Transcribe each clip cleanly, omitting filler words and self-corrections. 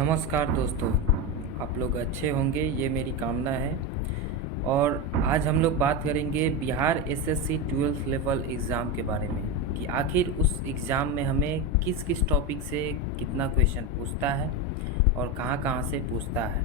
नमस्कार दोस्तों, आप लोग अच्छे होंगे ये मेरी कामना है। और आज हम लोग बात करेंगे Bihar SSC 12th level exam के बारे में कि आखिर उस एग्ज़ाम में हमें किस किस टॉपिक से कितना क्वेश्चन पूछता है और कहाँ कहाँ से पूछता है।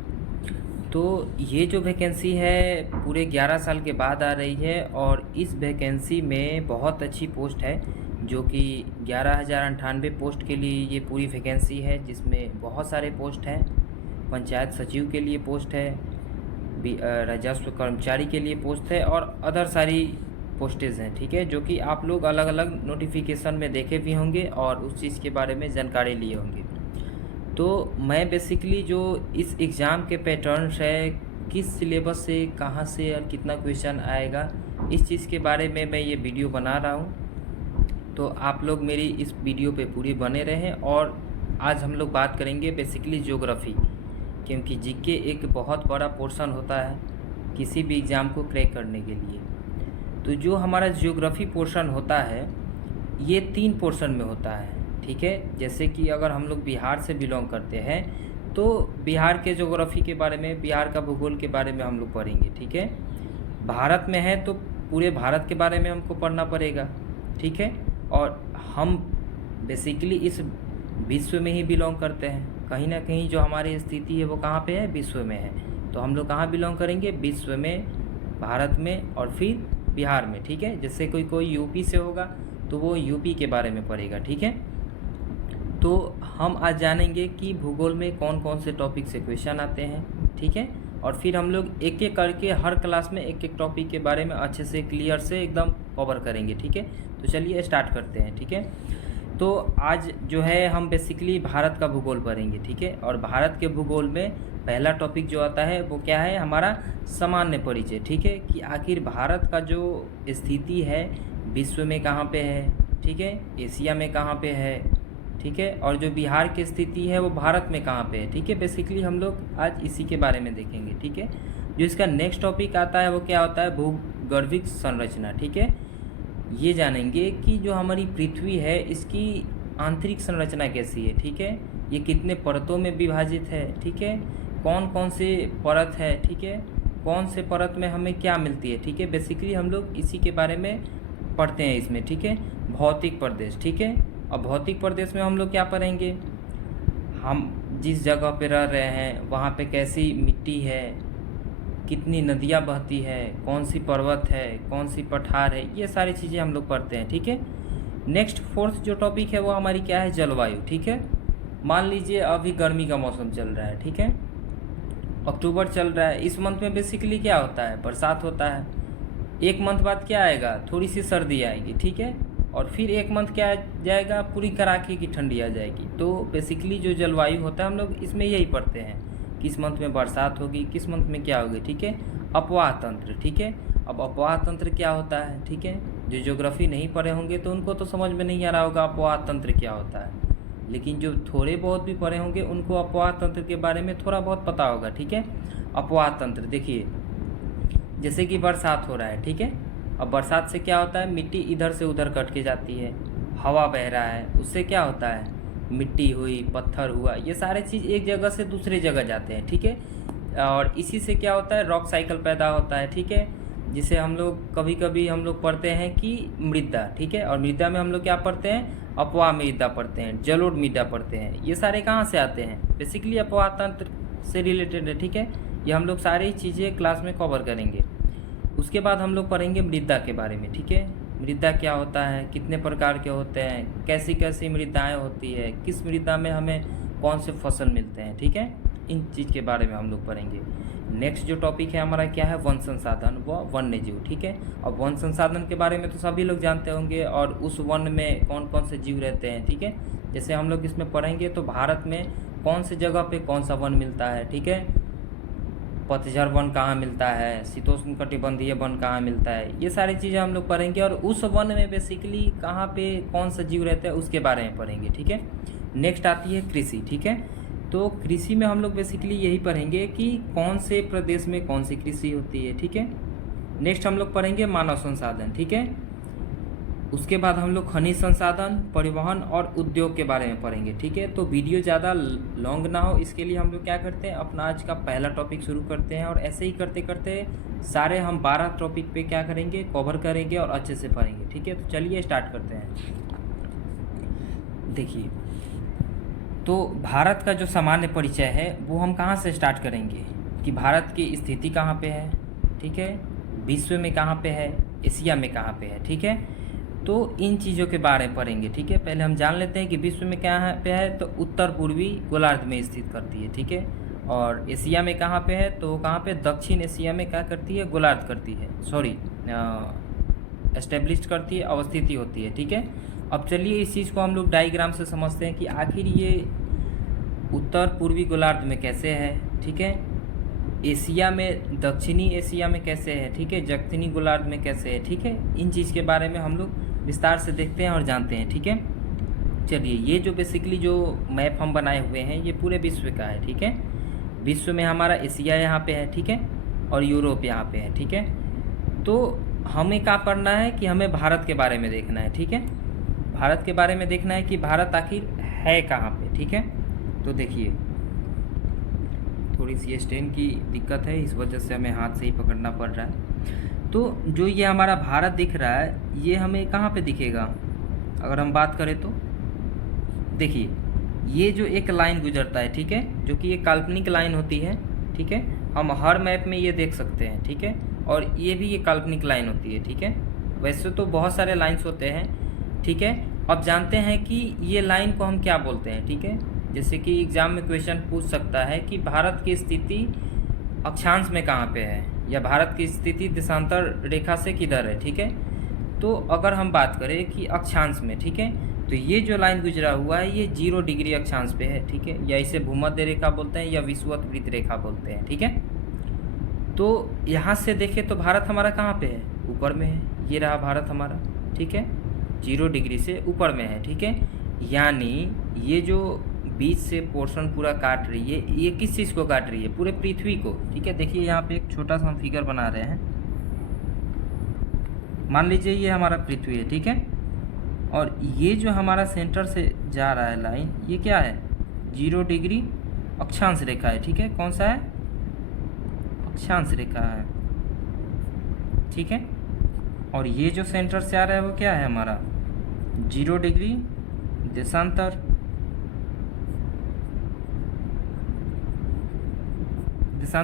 तो ये जो वैकेंसी है पूरे 11 साल के बाद आ रही है और इस वैकेंसी में बहुत अच्छी पोस्ट है जो कि 11,098 पोस्ट के लिए ये पूरी वैकेंसी है, जिसमें बहुत सारे पोस्ट हैं। पंचायत सचिव के लिए पोस्ट है, राजस्व कर्मचारी के लिए पोस्ट है और अदर सारी पोस्टेज हैं, ठीक है, जो कि आप लोग अलग अलग नोटिफिकेशन में देखे भी होंगे और उस चीज़ के बारे में जानकारी लिए होंगे। तो मैं बेसिकली जो इस एग्ज़ाम के पैटर्न्स है, किस सिलेबस से कहाँ से और कितना क्वेश्चन आएगा, इस चीज़ के बारे में मैं ये वीडियो बना रहा हूँ। तो आप लोग मेरी इस वीडियो पे पूरी बने रहें। और आज हम लोग बात करेंगे बेसिकली ज्योग्राफ़ी, क्योंकि जीके एक बहुत बड़ा पोर्शन होता है किसी भी एग्ज़ाम को क्रैक करने के लिए। तो जो हमारा ज्योग्राफ़ी पोर्शन होता है ये 3 पोर्शन में होता है, ठीक है। जैसे कि अगर हम लोग बिहार से बिलोंग करते हैं तो बिहार के ज्योग्राफ़ी के बारे में, बिहार का भूगोल के बारे में हम लोग पढ़ेंगे, ठीक है। भारत में है तो पूरे भारत के बारे में हमको पढ़ना पड़ेगा, ठीक है। और हम बेसिकली इस विश्व में ही बिलोंग करते हैं, कहीं ना कहीं जो हमारी स्थिति है वो कहाँ पे है, विश्व में है। तो हम लोग कहाँ बिलोंग करेंगे, विश्व में, भारत में और फिर बिहार में, ठीक है। जैसे कोई यूपी से होगा तो वो यूपी के बारे में पढ़ेगा, ठीक है। तो हम आज जानेंगे कि भूगोल में कौन कौन से टॉपिक से क्वेश्चन आते हैं, ठीक है। और फिर हम लोग एक एक करके हर क्लास में एक एक टॉपिक के बारे में अच्छे से क्लियर से एकदम कवर करेंगे, ठीक है। तो चलिए स्टार्ट करते हैं, ठीक है। तो आज जो है हम बेसिकली भारत का भूगोल पढ़ेंगे, ठीक है। और भारत के भूगोल में पहला टॉपिक जो आता है वो क्या है, हमारा सामान्य परिचय, ठीक है। कि आखिर भारत का जो स्थिति है विश्व में कहाँ पे है, ठीक है, एशिया में कहाँ पे है, ठीक है। और जो बिहार की स्थिति है वो भारत में कहाँ पे है, ठीक है। बेसिकली हम लोग आज इसी के बारे में देखेंगे, ठीक है। जो इसका नेक्स्ट टॉपिक आता है वो क्या होता है, भूगर्भिक संरचना, ठीक है। ये जानेंगे कि जो हमारी पृथ्वी है इसकी आंतरिक संरचना कैसी है, ठीक है। ये कितने परतों में विभाजित है, ठीक है, कौन कौन से परत है, ठीक है, कौन से परत में हमें क्या मिलती है, ठीक है। बेसिकली हम लोग इसी के बारे में पढ़ते हैं इसमें, ठीक है। भौतिक प्रदेश, ठीक है। और भौतिक प्रदेश में हम लोग क्या पढ़ेंगे, हम जिस जगह पे रह रहे हैं वहाँ पे कैसी मिट्टी है, कितनी नदियाँ बहती है, कौन सी पर्वत है, कौन सी पठार है, ये सारी चीज़ें हम लोग पढ़ते हैं, ठीक है। नेक्स्ट फोर्थ जो टॉपिक है वो हमारी क्या है, जलवायु, ठीक है। मान लीजिए अभी गर्मी का मौसम चल रहा है, ठीक है, अक्टूबर चल रहा है। इस मंथ में बेसिकली क्या होता है, बरसात होता है। एक मंथ बाद क्या आएगा, थोड़ी सी सर्दी आएगी, ठीक है। और फिर एक मंथ क्या आ जाएगा, पूरी कड़ाके की ठंडी आ जाएगी। तो बेसिकली जो जलवायु होता है हम लोग इसमें यही पढ़ते हैं, किस मंथ में बरसात होगी, किस मंथ में क्या होगी, ठीक है। अपवाह तंत्र, ठीक है। अब अपवाह तंत्र क्या होता है, ठीक है। जो ज्योग्राफी नहीं पढ़े होंगे तो उनको तो समझ में नहीं आ रहा होगा अपवाह तंत्र क्या होता है, लेकिन जो थोड़े बहुत भी पढ़े होंगे उनको अपवाह तंत्र के बारे में थोड़ा बहुत पता होगा, ठीक है। अपवाह तंत्र देखिए, जैसे कि बरसात हो रहा है, ठीक है। अब बरसात से क्या होता है, मिट्टी इधर से उधर कट के जाती है, हवा बह रहा है, उससे क्या होता है, मिट्टी हुई, पत्थर हुआ, ये सारे चीज़ एक जगह से दूसरे जगह जाते हैं, ठीक है। और इसी से क्या होता है, रॉक साइकिल पैदा होता है, ठीक है। जिसे हम लोग कभी कभी हम लोग पढ़ते हैं कि मृदा, ठीक है। और मृदा में हम लोग क्या पढ़ते हैं, अपवाह मृदा पढ़ते हैं, जलोढ़ मृदा पढ़ते हैं। ये सारे कहाँ से आते हैं, बेसिकली अपवाह तंत्र से रिलेटेड है, ठीक है। ये हम लोग सारी चीज़ें क्लास में कवर करेंगे। उसके बाद हम लोग पढ़ेंगे मृदा के बारे में, ठीक है। मृदा क्या होता है, कितने प्रकार के होते हैं, कैसी कैसी मृदाएं होती है, किस मृदा में हमें कौन से फसल मिलते हैं, ठीक है। इन चीज़ के बारे में हम लोग पढ़ेंगे। नेक्स्ट जो टॉपिक है हमारा क्या है, वन संसाधन व वन्य जीव, ठीक है। और वन संसाधन के बारे में तो सभी लोग जानते होंगे, और उस वन में कौन कौन से जीव रहते हैं, ठीक है। जैसे हम लोग इसमें पढ़ेंगे तो भारत में कौन सी जगह पे कौन सा वन मिलता है, ठीक है। पतझड़ वन कहाँ मिलता है, शीतोष्ण कटिबंधीय वन कहाँ मिलता है, ये सारी चीज़ें हम लोग पढ़ेंगे। और उस वन में बेसिकली कहाँ पे कौन सा जीव रहता है उसके बारे में पढ़ेंगे, ठीक है। नेक्स्ट आती है कृषि, ठीक है। तो कृषि में हम लोग बेसिकली यही पढ़ेंगे कि कौन से प्रदेश में कौन सी कृषि होती है, ठीक है। नेक्स्ट हम लोग पढ़ेंगे मानव संसाधन, ठीक है। उसके बाद हम लोग खनिज संसाधन, परिवहन और उद्योग के बारे में पढ़ेंगे, ठीक है। तो वीडियो ज़्यादा लॉन्ग ना हो इसके लिए हम लोग क्या करते हैं, अपना आज का पहला टॉपिक शुरू करते हैं और ऐसे ही करते करते सारे हम 12 टॉपिक पे क्या करेंगे, कवर करेंगे और अच्छे से पढ़ेंगे, ठीक है। तो चलिए स्टार्ट करते हैं। देखिए, तो भारत का जो सामान्य परिचय है वो हम कहाँ से स्टार्ट करेंगे कि भारत की स्थिति कहाँ पे है, ठीक है, विश्व में कहाँ पे है, एशिया में कहाँ पे है, ठीक है। तो इन चीज़ों के बारे में पढ़ेंगे, ठीक है। पहले हम जान लेते हैं कि विश्व में कहाँ पे है, तो उत्तर पूर्वी गोलार्ध में स्थित करती है, ठीक है। और एशिया में कहाँ पे है, तो कहाँ पे, दक्षिण एशिया में क्या करती है, गोलार्ध करती है, सॉरी एस्टेब्लिश करती है, अवस्थिति होती है, ठीक है। अब चलिए इस चीज़ को हम लोग डायग्राम से समझते हैं कि आखिर ये उत्तर पूर्वी गोलार्ध में कैसे है, ठीक है, एशिया में, दक्षिणी एशिया में कैसे है, ठीक है, दक्षिणी गोलार्ध में कैसे है, ठीक है। इन चीज़ के बारे में हम लोग विस्तार से देखते हैं और जानते हैं, ठीक है। चलिए, ये जो बेसिकली जो मैप हम बनाए हुए हैं ये पूरे विश्व का है, ठीक है। विश्व में हमारा एशिया यहाँ पे है, ठीक है, और यूरोप यहाँ पे है, ठीक है। तो हमें क्या करना है कि हमें भारत के बारे में देखना है, ठीक है। भारत के बारे में देखना है कि भारत आखिर है कहाँ पे, ठीक है। तो देखिए, थोड़ी सी स्टैंड की दिक्कत है, इस वजह से हमें हाथ से ही पकड़ना पड़ रहा है। तो जो ये हमारा भारत दिख रहा है ये हमें कहाँ पे दिखेगा, अगर हम बात करें तो देखिए, ये जो एक लाइन गुजरता है, ठीक है, जो कि ये काल्पनिक लाइन होती है, ठीक है। हम हर मैप में ये देख सकते हैं, ठीक है, और ये भी ये काल्पनिक लाइन होती है, ठीक है। वैसे तो बहुत सारे लाइन्स होते हैं, ठीक है। अब जानते हैं कि ये लाइन को हम क्या बोलते हैं, ठीक है। जैसे कि एग्जाम में क्वेश्चन पूछ सकता है कि भारत की स्थिति अक्षांश में कहाँ पे है, या भारत की स्थिति देशांतर रेखा से किधर है, ठीक है। तो अगर हम बात करें कि अक्षांश में, ठीक है, तो ये जो लाइन गुजरा हुआ है ये 0 डिग्री अक्षांश पे है, ठीक है, या इसे भूमध्य रेखा बोलते हैं या विषुवत रेखा बोलते हैं, ठीक है। तो यहाँ से देखें तो भारत हमारा कहाँ पे है, ऊपर में है, ये रहा भारत हमारा, ठीक है, 0 डिग्री से ऊपर में है, ठीक है। यानी ये जो बीच से पोर्शन पूरा काट रही है, ये किस चीज़ को काट रही है, पूरे पृथ्वी को, ठीक है। देखिए यहाँ पे एक छोटा सा हम फिगर बना रहे हैं, मान लीजिए ये हमारा पृथ्वी है, ठीक है, और ये जो हमारा सेंटर से जा रहा है लाइन, ये क्या है, 0 डिग्री अक्षांश रेखा है, ठीक है। कौन सा है, अक्षांश रेखा है, ठीक है। और ये जो सेंटर से आ रहा है वो क्या है हमारा, 0 डिग्री देशांतर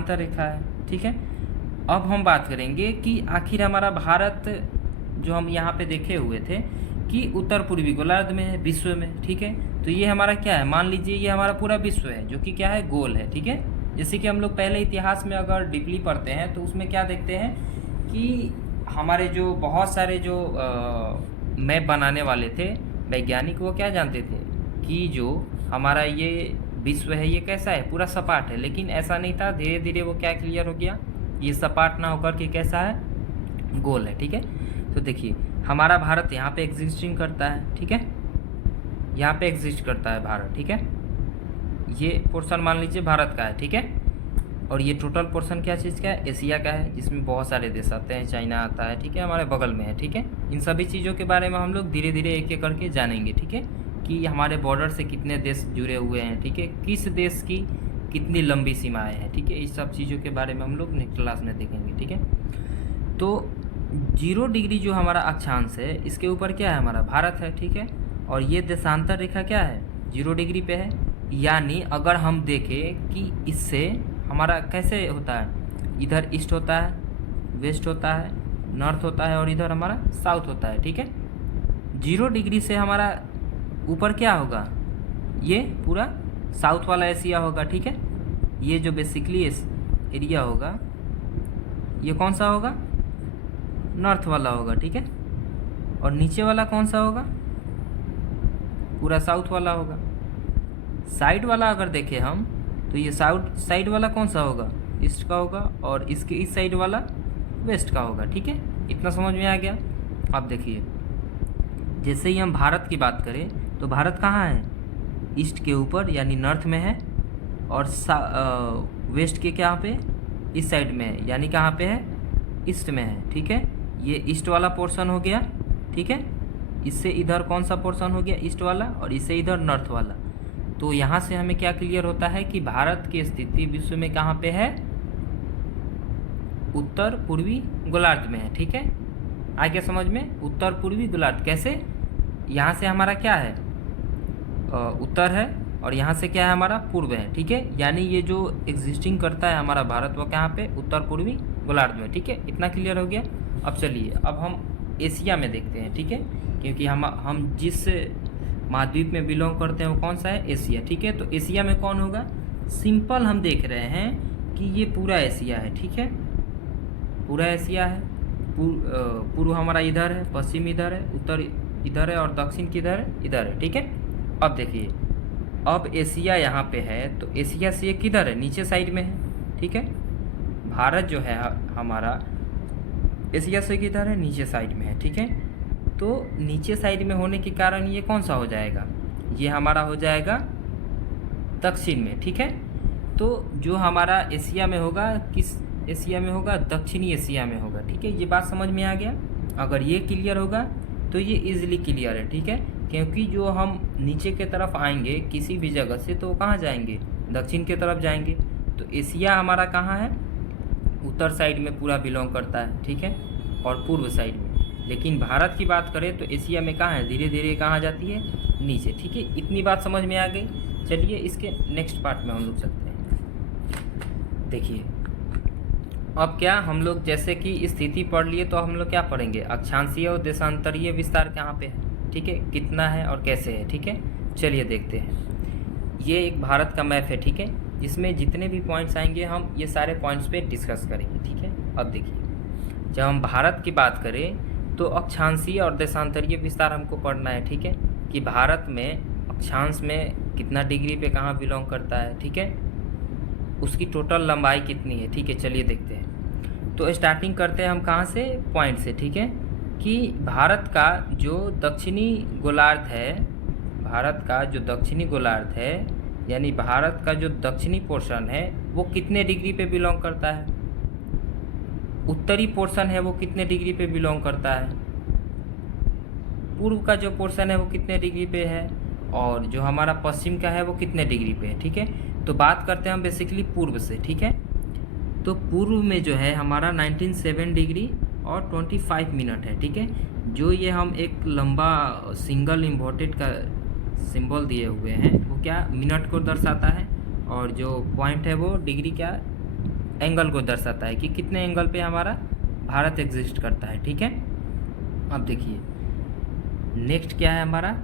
रेखा है, ठीक है। अब हम बात करेंगे कि आखिर हमारा भारत जो हम यहाँ पे देखे हुए थे कि उत्तर पूर्वी गोलार्ध में है, विश्व में, ठीक है। तो ये हमारा क्या है, मान लीजिए ये हमारा पूरा विश्व है जो कि क्या है, गोल है, ठीक है। जैसे कि हम लोग पहले इतिहास में अगर डीपली पढ़ते हैं तो उसमें क्या देखते हैं कि हमारे जो बहुत सारे जो मैप बनाने वाले थे वैज्ञानिक, वो क्या जानते थे कि जो हमारा ये विश्व है ये कैसा है, पूरा सपाट है, लेकिन ऐसा नहीं था। धीरे धीरे वो क्या क्लियर हो गया, ये सपाट ना होकर के कैसा है, गोल है, ठीक है। तो देखिए हमारा भारत यहाँ पे एग्जिस्टिंग करता है, ठीक है, यहाँ पे एग्जिस्ट करता है भारत, ठीक है। ये पोर्शन मान लीजिए भारत का है, ठीक है। और ये टोटल पोर्शन क्या चीज़ का है, एशिया का है, जिसमें बहुत सारे देश आते हैं, चाइना आता है, ठीक है, हमारे बगल में है, ठीक है। इन सभी चीज़ों के बारे में हम लोग धीरे धीरे एक एक करके जानेंगे, ठीक है, कि हमारे बॉर्डर से कितने देश जुड़े हुए हैं, ठीक है, किस देश की कितनी लंबी सीमाएं हैं, ठीक है। इस सब चीज़ों के बारे में हम लोग नेक्स्ट क्लास में देखेंगे, ठीक है। तो 0 डिग्री जो हमारा अक्षांश है इसके ऊपर क्या है, हमारा भारत है, ठीक है। और ये देशांतर रेखा क्या है, 0 डिग्री पे है। यानी अगर हम देखें कि इससे हमारा कैसे होता है, इधर ईस्ट होता है, वेस्ट होता है, नॉर्थ होता है, और इधर हमारा साउथ होता है, ठीक है। 0 डिग्री से हमारा ऊपर क्या होगा, ये पूरा साउथ वाला एशिया होगा, ठीक है। ये जो बेसिकली एरिया होगा ये कौन सा होगा, नॉर्थ वाला होगा, ठीक है। और नीचे वाला कौन सा होगा, पूरा साउथ वाला होगा। साइड वाला अगर देखें हम तो ये साउथ साइड वाला कौन सा होगा, ईस्ट का होगा, और इसके इस साइड वाला वेस्ट का होगा, ठीक है। इतना समझ में आ गया। अब देखिए जैसे ही हम भारत की बात करें तो भारत कहाँ है, ईस्ट के ऊपर यानी नॉर्थ में है, और वेस्ट के क्या पे, इस साइड में है, यानी कहाँ पे है, ईस्ट में है, ठीक है। ये ईस्ट वाला पोर्शन हो गया, ठीक है। इससे इधर कौन सा पोर्शन हो गया, ईस्ट वाला, और इससे इधर नॉर्थ वाला। तो यहाँ से हमें क्या क्लियर होता है कि भारत की स्थिति विश्व में कहाँ पे है, उत्तर पूर्वी गोलार्ध में है। ठीक है, आ गया समझ में, उत्तर पूर्वी गोलार्ध। कैसे, यहाँ से हमारा क्या है, उत्तर है, और यहाँ से क्या है हमारा, पूर्व है। ठीक है, यानी ये जो एग्जिस्टिंग करता है हमारा भारत, वो कहाँ पे, उत्तर पूर्वी गोलार्ध में। ठीक है, इतना क्लियर हो गया। अब चलिए, अब हम एशिया में देखते हैं। ठीक है, क्योंकि हम जिस महाद्वीप में बिलोंग करते हैं वो कौन सा है, एशिया। ठीक है, तो एशिया में कौन होगा, सिंपल हम देख रहे हैं कि ये पूरा एशिया है। ठीक है, पूरा एशिया है। पूर्व हमारा इधर है, पश्चिम इधर है, उत्तर इधर है, और दक्षिण किधर है, इधर है। ठीक है, अब देखिए, अब एशिया यहाँ पे है, तो एशिया से ये किधर है, नीचे साइड में है। ठीक है, भारत जो है हमारा एशिया से किधर है, नीचे साइड में है। ठीक है, तो नीचे साइड में होने के कारण ये कौन सा हो जाएगा, ये हमारा हो जाएगा दक्षिण में। ठीक है, तो जो हमारा एशिया में होगा, किस एशिया में होगा, दक्षिणी एशिया में होगा। ठीक है, ये बात समझ में आ गया। अगर ये क्लियर होगा तो ये इजीली क्लियर है। ठीक है, क्योंकि जो हम नीचे के तरफ आएंगे किसी भी जगह से, तो कहाँ जाएंगे, दक्षिण के तरफ जाएंगे। तो एशिया हमारा कहाँ है, उत्तर साइड में पूरा बिलोंग करता है। ठीक है, और पूर्व साइड में। लेकिन भारत की बात करें तो एशिया में कहाँ है, धीरे धीरे कहाँ जाती है, नीचे। ठीक है, इतनी बात समझ में आ गई। चलिए इसके नेक्स्ट पार्ट में हम लोग चलते हैं। देखिए, अब क्या हम लोग जैसे कि स्थिति पढ़ लिए, तो हम लोग क्या पढ़ेंगे, अक्षांशीय और देशांतरीय विस्तार कहाँ पे है। ठीक है, कितना है और कैसे है। ठीक है, चलिए देखते हैं। ये एक भारत का मैप है। ठीक है, जिसमें जितने भी पॉइंट्स आएंगे हम ये सारे पॉइंट्स पे डिस्कस करेंगे। ठीक है, अब देखिए, जब हम भारत की बात करें तो अक्षांशीय और देशांतरीय विस्तार हमको पढ़ना है। ठीक है, कि भारत में अक्षांश में कितना डिग्री पे कहाँ बिलोंग करता है। ठीक है, उसकी टोटल लंबाई कितनी है। ठीक है, चलिए देखते हैं। तो स्टार्टिंग करते हैं हम कहाँ से, पॉइंट से। ठीक है, कि भारत का जो दक्षिणी गोलार्ध है, भारत का जो दक्षिणी गोलार्ध है, यानी भारत का जो दक्षिणी पोर्शन है वो कितने डिग्री पे बिलोंग करता है, उत्तरी पोर्शन है वो कितने डिग्री पे बिलोंग करता है, पूर्व का जो पोर्शन है वो कितने डिग्री पे है, और जो हमारा पश्चिम का है वो कितने डिग्री पे है। ठीक है, तो बात करते हैं हम बेसिकली पूर्व से। ठीक है, तो पूर्व में जो है हमारा 97 डिग्री और 25 मिनट है। ठीक है, जो ये हम एक लंबा सिंगल इन्वर्टेड का सिंबल दिए हुए हैं वो क्या मिनट को दर्शाता है, और जो पॉइंट है वो डिग्री क्या एंगल को दर्शाता है कि कितने एंगल पे हमारा भारत एग्जिस्ट करता है। ठीक है, अब देखिए नेक्स्ट क्या है, हमारा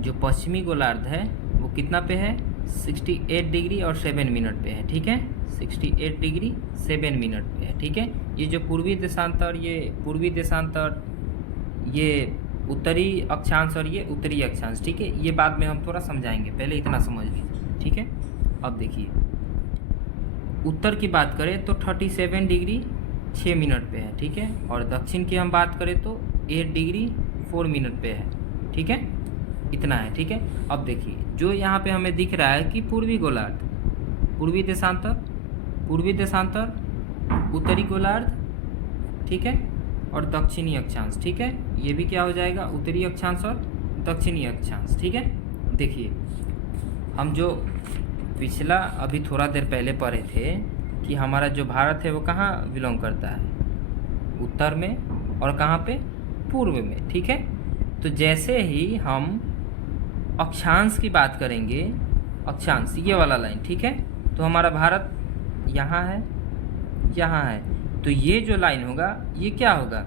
जो पश्चिमी गोलार्ध है वो कितना पे है, 68 डिग्री और 7 मिनट पे है। ठीक है, 68 डिग्री 7 मिनट पे है। ठीक है, ये जो पूर्वी देशांतर, ये पूर्वी देशांतर, ये उत्तरी अक्षांश और ये उत्तरी अक्षांश। ठीक है, ये बाद में हम थोड़ा समझाएंगे, पहले इतना समझ लीजिए। ठीक है, अब देखिए उत्तर की बात करें तो 37 डिग्री 6 मिनट पे है। ठीक है, और दक्षिण की हम बात करें तो 8 डिग्री 4 मिनट पे है। ठीक है, इतना है। ठीक है, अब देखिए जो यहाँ पे हमें दिख रहा है कि पूर्वी गोलार्ध, पूर्वी देशांतर, पूर्वी देशांतर, उत्तरी गोलार्ध। ठीक है, और दक्षिणी अक्षांश। ठीक है, ये भी क्या हो जाएगा, उत्तरी अक्षांश और दक्षिणी अक्षांश। ठीक है, देखिए हम जो पिछला अभी थोड़ा देर पहले पढ़े थे कि हमारा जो भारत है वो कहाँ बिलोंग करता है, उत्तर में, और कहाँ पे, पूर्व में। ठीक है, तो जैसे ही हम अक्षांश की बात करेंगे, अक्षांश ये वाला लाइन। ठीक है, तो हमारा भारत यहाँ है, यहाँ है, तो ये जो लाइन होगा ये क्या होगा,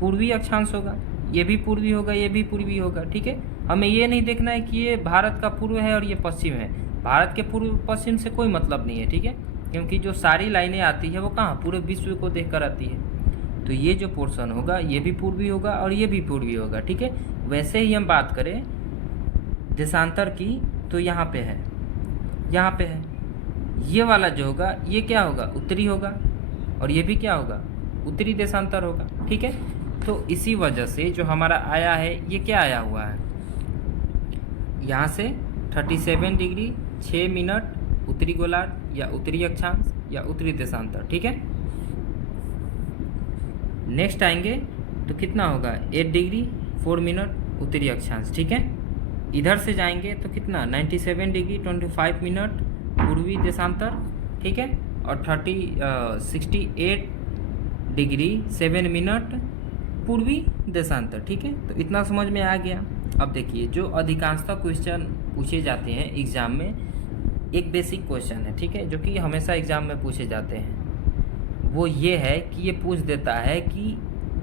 पूर्वी अक्षांश होगा। ये भी पूर्वी होगा, ये भी पूर्वी होगा। ठीक है, हमें ये नहीं देखना है कि ये भारत का पूर्व है और ये पश्चिम है। भारत के पूर्व पश्चिम से कोई मतलब नहीं है। ठीक है, क्योंकि जो सारी लाइनें आती है वो कहाँ, पूरे विश्व को देखकर आती है। तो ये जो पोर्शन होगा ये भी पूर्वी होगा और ये भी पूर्वी होगा। ठीक है, वैसे ही हम बात करें देशांतर की तो यहाँ पे है, यहाँ पे है, ये वाला जो होगा ये क्या होगा, उत्तरी होगा, और ये भी क्या होगा, उत्तरी देशांतर होगा। ठीक है, तो इसी वजह से जो हमारा आया है ये क्या आया हुआ है, यहाँ से 37 डिग्री 6 मिनट उत्तरी गोलार्ध या उत्तरी अक्षांश या उत्तरी देशांतर। ठीक है, नेक्स्ट आएंगे तो कितना होगा, 8 डिग्री 4 मिनट उत्तरी अक्षांश, ठीक है। इधर से जाएंगे तो कितना 97 डिग्री 25 मिनट पूर्वी देशांतर, ठीक है, और 68 डिग्री 7 मिनट पूर्वी देशांतर, ठीक है। तो इतना समझ में आ गया। अब देखिए, जो अधिकांशतः क्वेश्चन पूछे जाते हैं एग्ज़ाम में, एक बेसिक क्वेश्चन है, ठीक है, जो कि हमेशा एग्ज़ाम में पूछे जाते हैं। वो ये है कि ये पूछ देता है कि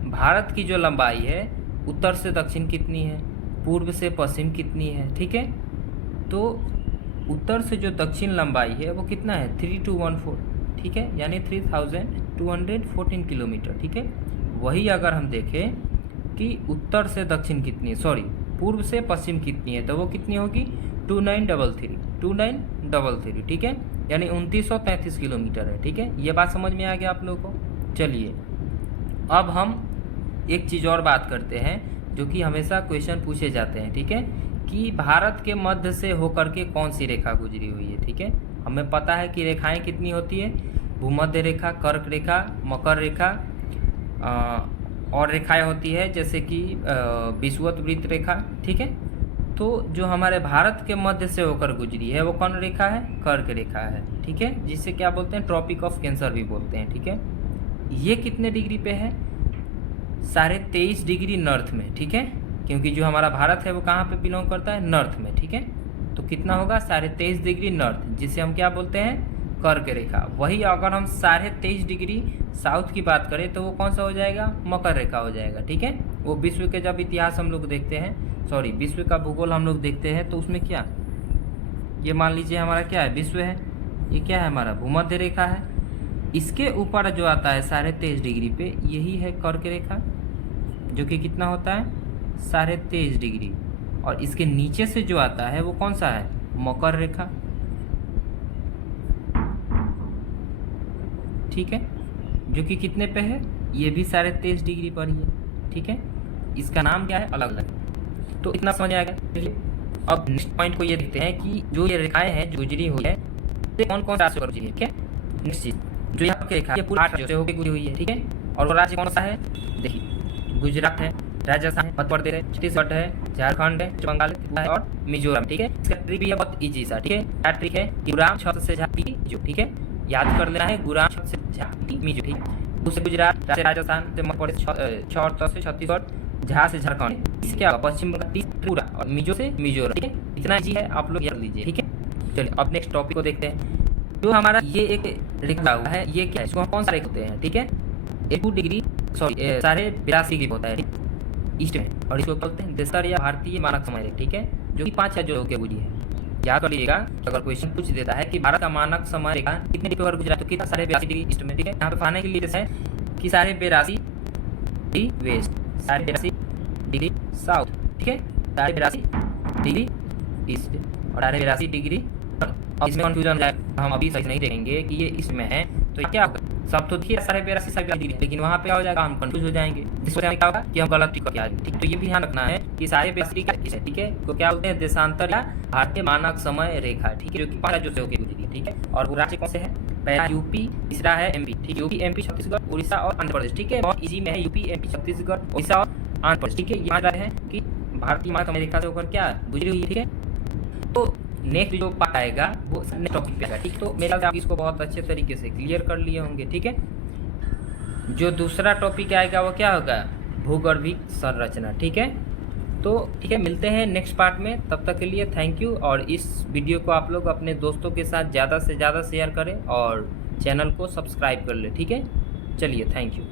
भारत की जो लंबाई है उत्तर से दक्षिण कितनी है, पूर्व से पश्चिम कितनी है, ठीक है। तो उत्तर से जो दक्षिण लंबाई है वो कितना है 3214, ठीक है, यानी 3214 किलोमीटर, ठीक है। वही अगर हम देखें कि उत्तर से दक्षिण कितनी है, सॉरी पूर्व से पश्चिम कितनी है, तो वो कितनी होगी 2933, ठीक है, यानी 2933 किलोमीटर है, ठीक है। ये बात समझ में आ गया आप लोगों को। चलिए अब हम एक चीज़ और बात करते हैं जो कि हमेशा क्वेश्चन पूछे जाते हैं, ठीक है, कि भारत के मध्य से होकर के कौन सी रेखा गुजरी हुई है, ठीक है। हमें पता है कि रेखाएं कितनी होती है, भूमध्य रेखा, कर्क रेखा, मकर रेखा, और रेखाएं होती है जैसे कि विषुवत रेखा, ठीक है। तो जो हमारे भारत के मध्य से होकर गुजरी है वो कौन रेखा है, कर्क रेखा है, ठीक है, जिसे क्या बोलते हैं ट्रॉपिक ऑफ कैंसर भी बोलते हैं, ठीक है। ये कितने डिग्री पे है 23.5 डिग्री नॉर्थ में, ठीक है, क्योंकि जो हमारा भारत है वो कहाँ पे बिलोंग करता है, नॉर्थ में, ठीक है। तो कितना होगा 23.5 डिग्री नॉर्थ, जिसे हम क्या बोलते हैं कर्क रेखा। वही अगर हम 23.5 डिग्री साउथ की बात करें तो वो कौन सा हो जाएगा, मकर रेखा हो जाएगा, ठीक है। वो विश्व के जब इतिहास हम लोग देखते हैं, सॉरी विश्व का भूगोल हम लोग देखते हैं, तो उसमें क्या, ये मान लीजिए हमारा क्या है, विश्व है, ये क्या है हमारा भूमध्य रेखा है, इसके ऊपर जो आता है 23.5 डिग्री पे यही है कर्क रेखा, जो कि कितना होता है 23.5 डिग्री, और इसके नीचे से जो आता है वो कौन सा है, मकर रेखा, ठीक है, जो कि कितने पे है, ये भी 23.5 डिग्री पर ही है, ठीक है। इसका नाम क्या है, अलग अलग। तो इतना समझ आ गया। चलिए अब नेक्स्ट पॉइंट को ये देखते हैं कि जो ये रेखाएं हैं जो गुजरी हुई है ये कौन कौन सा राज्य गुजरी है, ठीक है। नेक्स्ट चीज, जो यहाँ की रेखा ये पूरा 8 राज्यों से होकर गुजरी हुई है, ठीक है। और वो राज्य कौन सा है, देखिए गुजरात है, राजस्थान है, मध्य प्रदेश है, छत्तीसगढ़ है, झारखंड है, बंगाल है और मिजोरम, ठीक है। इसका ट्रिक भी है बहुत ईजी सा, ठीक है। क्या ट्रिक है, गुराम छत से झापी जो, ठीक है, याद कर लेना है, गुराम छत से झापी मिजो, ठीक है। दूसरे गुजरात से राजस्थान से मध्य प्रदेश, छठ से छत्तीसगढ़, झा से झारखंड, इससे क्या होगा पश्चिम बंगाल, त्रिपुरा और मिजो से मिजोरम, ठीक है। इतना इजी है, आप लोग याद लीजिए, ठीक है। चलिए अब नेक्स्ट टॉपिक को देखते हैं। जो हमारा ये एक रेखा हुआ है, ये क्या है, इसको कौन सा रेखा होते हैं, ठीक है, 2 डिग्री सॉरी 82 डिग्री होता है ईस्ट में, और इसको बोलते हैं देशर या भारतीय मानक समय रेखा, ठीक है, जो कि 5 राज्यों के गुजरी है। याद कर लीजिएगा, अगर क्वेश्चन पूछ देता है कि भारत का मानक समय रेखा कितने डिग्री पर गुजरा, तो कितना 82 डिग्री ईस्ट में, ठीक है। यहाँ पे पाने के लिए जैसे है कि 82 डिग्री वेस्ट, 82 डिग्री साउथ, ठीक है, 82 डिग्री ईस्ट और 82 डिग्री। अब इसमें कंफ्यूजन जाए, हम अभी सही नहीं देखेंगे कि ये ईस्ट में है तो क्या होगा, सब तो देखिए 82 डिग्री, लेकिन वहाँ पे क्या हो जाएगा, हम कंफ्यूज हो जाएंगे, जिस वजह से क्या होगा कि हम गलत टिक किया, ठीक। तो ये भी ध्यान रखना है कि 82 डिग्री है, ठीक है, तो क्या बोलते हैं देशांतर या भारतीय मानक समय रेखा, ठीक है, जो कि 5 राज्यों से होकर गुजरी है, ठीक है। और वो राज्य कौन से है, पहला यूपी, तीसरा है एमपी, ठीक है, यूपी एमपी छत्तीसगढ़ उड़ीसा और आंध्र प्रदेश, ठीक है। बहुत इजी में है, यूपी एमपी छत्तीसगढ़ उड़ीसा और आंध्र प्रदेश, ठीक है। ये 5 राज्य हैं कि भारतीय मानक समय रेखा से होकर क्या गुजरी हुई है, ठीक है। तो नेक्स्ट जो पार्ट आएगा वो नेक्स्ट टॉपिक पे आएगा, ठीक। तो मेरा आप इसको बहुत अच्छे तरीके से क्लियर कर लिए होंगे, ठीक है। जो दूसरा टॉपिक आएगा वो क्या होगा, भूगर्भिक संरचना, ठीक है। तो ठीक है, मिलते हैं नेक्स्ट पार्ट में, तब तक के लिए थैंक यू। और इस वीडियो को आप लोग अपने दोस्तों के साथ ज़्यादा से ज़्यादा शेयर करें और चैनल को सब्सक्राइब कर लें, ठीक है। चलिए थैंक यू।